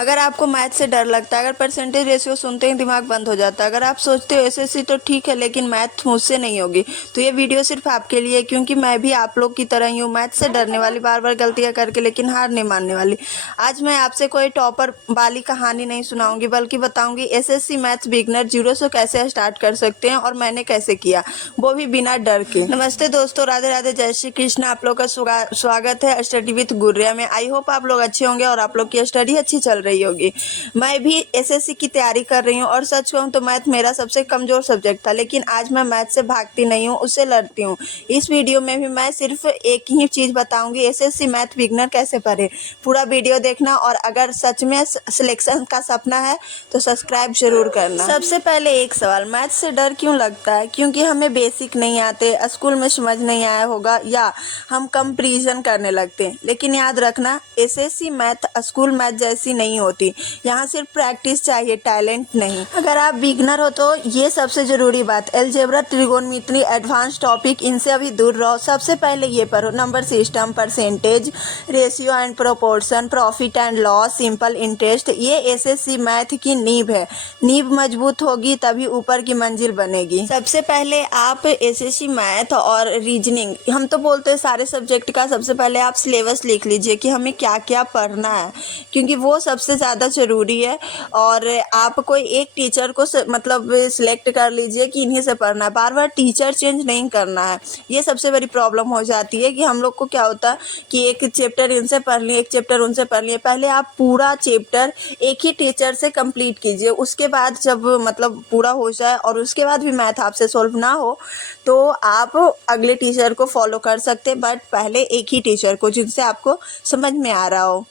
अगर आपको मैथ से डर लगता है, अगर परसेंटेज रेशियो सुनते ही दिमाग बंद हो जाता है, अगर आप सोचते हो एसएससी तो ठीक है लेकिन मैथ मुझसे नहीं होगी, तो ये वीडियो सिर्फ आपके लिए, क्योंकि मैं भी आप लोग की तरह ही हूँ, मैथ से डरने वाली, बार बार गलतियाँ करके लेकिन हार नहीं मानने वाली। आज मैं आपसे कोई टॉपर वाली कहानी नहीं सुनाऊंगी, बल्कि बताऊंगी एसएससी मैथ्स बिगनर जीरो से कैसे स्टार्ट कर सकते हैं और मैंने कैसे किया, वो भी बिना डर के। नमस्ते दोस्तों, राधे राधे, जय श्री कृष्ण। आप लोग का स्वागत है स्टडी विद गुर्रिया में। आई होप आप लोग अच्छे होंगे और आप लोग की स्टडी अच्छी चल रही होगी। मैं भी एसएससी की तैयारी कर रही हूँ और सच कहूँ तो मैथ मेरा सबसे कमजोर सब्जेक्ट था, लेकिन आज मैं मैथ से भागती नहीं हूँ, उससे लड़ती हूँ। इस वीडियो में भी मैं सिर्फ एक ही चीज़ बताऊंगी, एसएससी मैथ बिगनर कैसे पढ़े। पूरा वीडियो देखना और अगर सच में सिलेक्शन का सपना है तो सब्सक्राइब जरूर करना। सबसे पहले एक सवाल, मैथ से डर क्यों लगता है? क्योंकि हमें बेसिक नहीं आते, स्कूल में समझ नहीं आया होगा, या हम कंपैरिजन करने लगते हैं। लेकिन याद रखना, एसएससी मैथ स्कूल मैथ जैसी नहीं होती। यहाँ सिर्फ प्रैक्टिस चाहिए, टैलेंट नहीं। अगर आप बिगनर हो तो ये सबसे जरूरी बात, अलजेब्रा, त्रिकोणमिति, एडवांस टॉपिक, इनसे अभी दूर रहो। सबसे पहले ये पढ़ो, number system, percentage, ratio and proportion, profit and loss, simple interest. ये एसएससी मैथ की नींव है। नींव मजबूत होगी तभी ऊपर की मंजिल बनेगी। सबसे पहले आप एसएससी मैथ और रीजनिंग, हम तो बोलते हैं सारे सब्जेक्ट का, सबसे पहले आप सिलेबस लिख लीजिए कि हमें क्या क्या पढ़ना है, क्योंकि वो सबसे ज़्यादा ज़रूरी है। और आप कोई एक टीचर को मतलब सिलेक्ट कर लीजिए कि इन्हीं से पढ़ना है, बार बार टीचर चेंज नहीं करना है। ये सबसे बड़ी प्रॉब्लम हो जाती है कि हम लोग को क्या होता है कि एक चैप्टर इनसे पढ़ लिए, एक चैप्टर उनसे पढ़ लिए। पहले आप पूरा चैप्टर एक ही टीचर से कंप्लीट कीजिए, उसके बाद जब मतलब पूरा हो जाए और उसके बाद भी मैथ आपसे सॉल्व ना हो तो आप अगले टीचर को फॉलो कर सकते, बट पहले एक ही टीचर को जिनसे आपको समझ में आ रहा हो।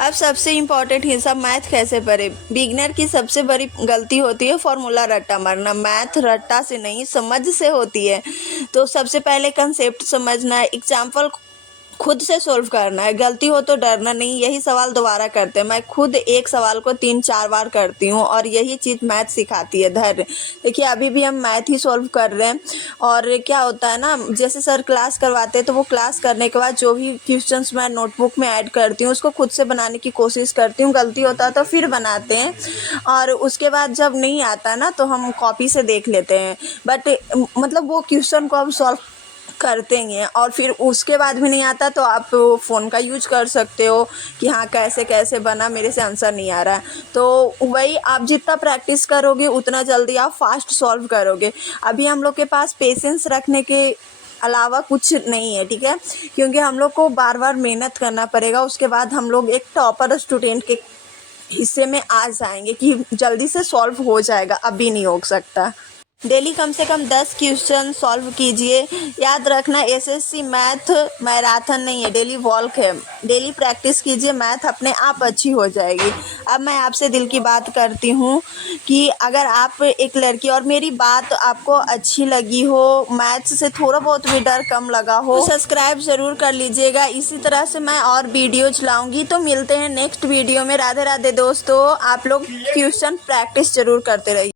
अब सबसे इम्पॉर्टेंट हिस्सा, मैथ कैसे पढ़े। बिगनर की सबसे बड़ी गलती होती है फॉर्मूला रट्टा मारना। मैथ रट्टा से नहीं, समझ से होती है। तो सबसे पहले कंसेप्ट समझना है, एग्जाम्पल खुद से सोल्व करना है। गलती हो तो डरना नहीं, यही सवाल दोबारा करते हैं। मैं खुद एक सवाल को 3-4 बार करती हूँ और यही चीज़ मैथ सिखाती है, धैर्य। देखिए अभी भी हम मैथ ही सॉल्व कर रहे हैं। और क्या होता है ना, जैसे सर क्लास करवाते हैं तो वो क्लास करने के बाद जो भी क्वेश्चंस मैं नोटबुक में ऐड करती हूँ उसको खुद से बनाने की कोशिश करती हूँ। गलती होता है तो फिर बनाते हैं, और उसके बाद जब नहीं आता ना तो हम कॉपी से देख लेते हैं। बट मतलब वो क्वेश्चन को हम सॉल्व करते हैं, और फिर उसके बाद भी नहीं आता तो आप फ़ोन का यूज कर सकते हो कि हाँ कैसे कैसे बना, मेरे से आंसर नहीं आ रहा है। तो वही, आप जितना प्रैक्टिस करोगे उतना जल्दी आप फास्ट सॉल्व करोगे। अभी हम लोग के पास पेशेंस रखने के अलावा कुछ नहीं है, ठीक है, क्योंकि हम लोग को बार बार मेहनत करना पड़ेगा। उसके बाद हम लोग एक टॉपर स्टूडेंट के हिस्से में आ जाएंगे कि जल्दी से सॉल्व हो जाएगा, अभी नहीं हो सकता। डेली कम से कम 10 क्वेश्चन सॉल्व कीजिए। याद रखना, एसएससी मैथ मैराथन नहीं है, डेली वॉक है। डेली प्रैक्टिस कीजिए, मैथ अपने आप अच्छी हो जाएगी। अब मैं आपसे दिल की बात करती हूँ कि अगर आप एक लड़की और मेरी बात आपको अच्छी लगी हो, मैथ से थोड़ा बहुत भी डर कम लगा हो, तो सब्सक्राइब ज़रूर कर लीजिएगा। इसी तरह से मैं और वीडियोज लाऊंगी। तो मिलते हैं नेक्स्ट वीडियो में। राधे राधे दोस्तों, आप लोग क्वेश्चन प्रैक्टिस ज़रूर करते रहिए।